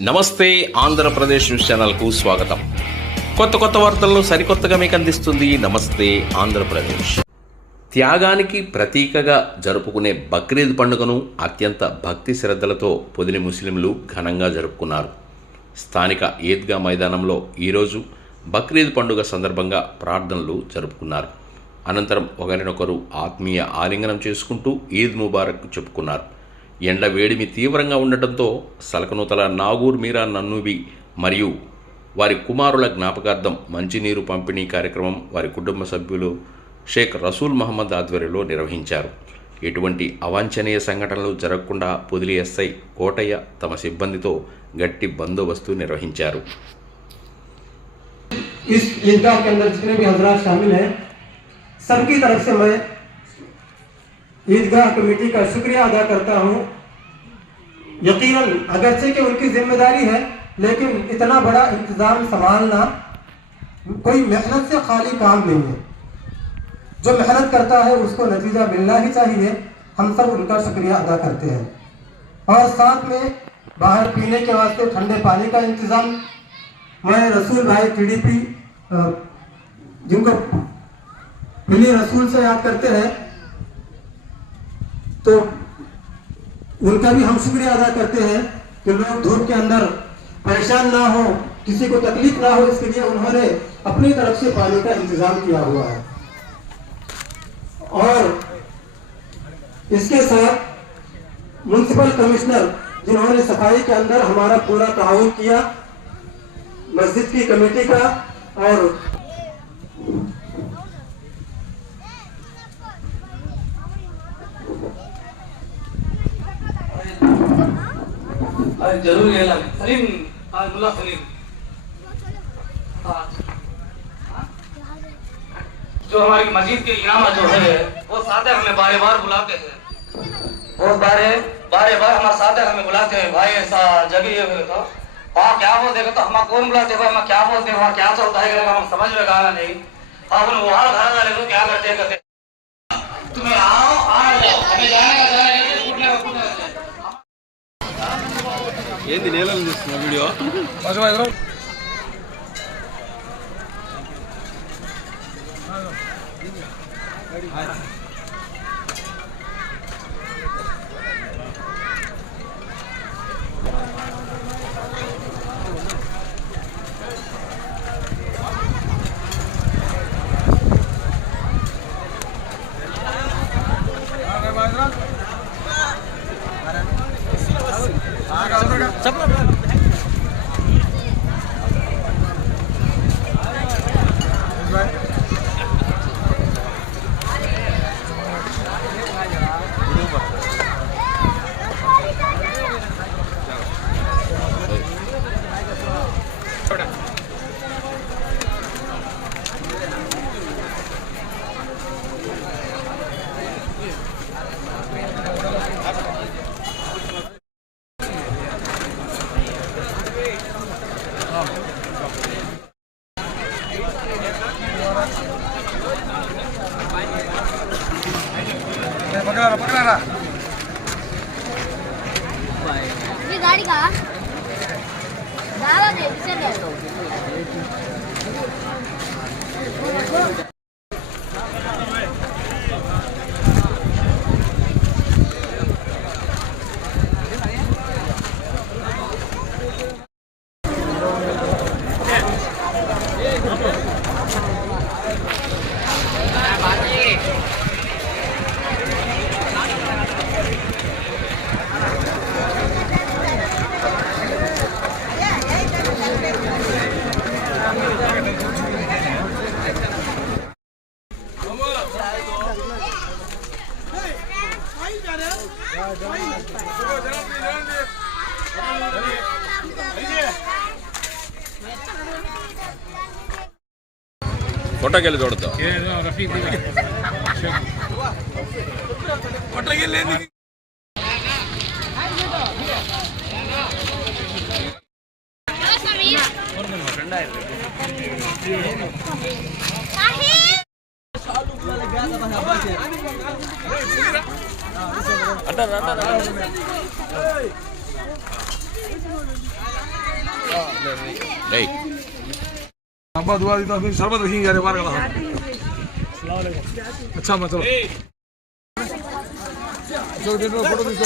నమస్తే ఆంధ్రప్రదేశ్ న్యూస్ ఛానల్కు స్వాగతం. కొత్త కొత్త వార్తలను సరికొత్తగా మీకు అందిస్తుంది నమస్తే ఆంధ్రప్రదేశ్. త్యాగానికి ప్రతీకగా జరుపుకునే బక్రీద్ పండుగను అత్యంత భక్తి శ్రద్ధలతో పొదిలి ముస్లింలు ఘనంగా జరుపుకున్నారు. స్థానిక ఈద్గా మైదానంలో ఈరోజు బక్రీద్ పండుగ సందర్భంగా ప్రార్థనలు జరుపుకున్నారు. అనంతరం ఒకరినొకరు ఆత్మీయ ఆలింగనం చేసుకుంటూ ఈద్ ముబారక్ చెప్పుకున్నారు. ఎండ వేడిమి తీవ్రంగా ఉండటంతో సలకనూతల నాగూర్ మీరా నన్నూబి మరియు వారి కుమారుల జ్ఞాపకార్థం మంచినీరు పంపిణీ కార్యక్రమం వారి కుటుంబ సభ్యులు షేక్ రసూల్ మహమ్మద్ ఆధ్వర్యంలో నిర్వహించారు ఎటువంటి అవాంఛనీయ సంఘటనలు జరగకుండా పొదిలి ఎస్ఐ కోటయ్య తమ సిబ్బందితో గట్టి బందోబస్తు నిర్వహించారు इस ईदगाह के अंदर जितने भी हजरात शामिल हैं सबकी तरफ से मैं ईदगाह कमेटी का शुक्रिया अदा करता हूँ। यकीनन, अगरचे कि उनकी ज़िम्मेदारी है, लेकिन इतना बड़ा इंतज़ाम संभालना कोई मेहनत से खाली काम नहीं है। जो मेहनत करता है, उसको नतीजा मिलना ही चाहिए। हम सब उनका शुक्रिया अदा करते हैं। और साथ में बाहर पीने के वास्ते ठंडे पानी का इंतज़ाम मैं रसूल भाई टीडीपी जिनको मिली रसूल से याद करते हैं तो उनका भी हम शुक्रिया अदा करते हैं कि लोग धूप के अंदर परेशान ना हो, किसी को तकलीफ़ ना हो, इसके लिए उन्होंने अपनी तरफ़ से पानी का इंतज़ाम किया हुआ है। और इसके साथ म्यूनसिपल कमिश्नर जिन्होंने सफ़ाई के अंदर हमारा पूरा ताउन किया, मस्जिद की कमेटी का और हाँ हाँ। जो हमारी मस्जिद के इमाम जो है, वो सादे हमें बारे बार बुलाते हैं। बहुत बारे बारे बार हमारे सादे हमें बुलाते हैं, भाई, ऐसा जगह ये हुए तो। वहाँ क्या बोलते तो हम कौन बुलाते हैं हम क्या बोलते वहाँ क्या चलता है हम समझ में आना नहीं। अब वहाँ घर वाले क्या करते हैं, कहते तुम्हें आओ आ जाओ हमें जाने का जाने ఏంది నీళ్ళని చూస్తున్నా video Thank you. Sắp lắm rồi. Hold on. 现在走进这 ಕೊಟ್ಟಗೆಲ್ಲಿ ದೊಡ್ಡದು ಕೊಟ್ಟಗೆಲ್ಲಿ ரெண்டாயிரம் साहिल రేయ్, अब्बा दुआ दी तो फिर शरबत रखेंगे यार बार का अच्छा मैं चलो चलो फोटो खींचो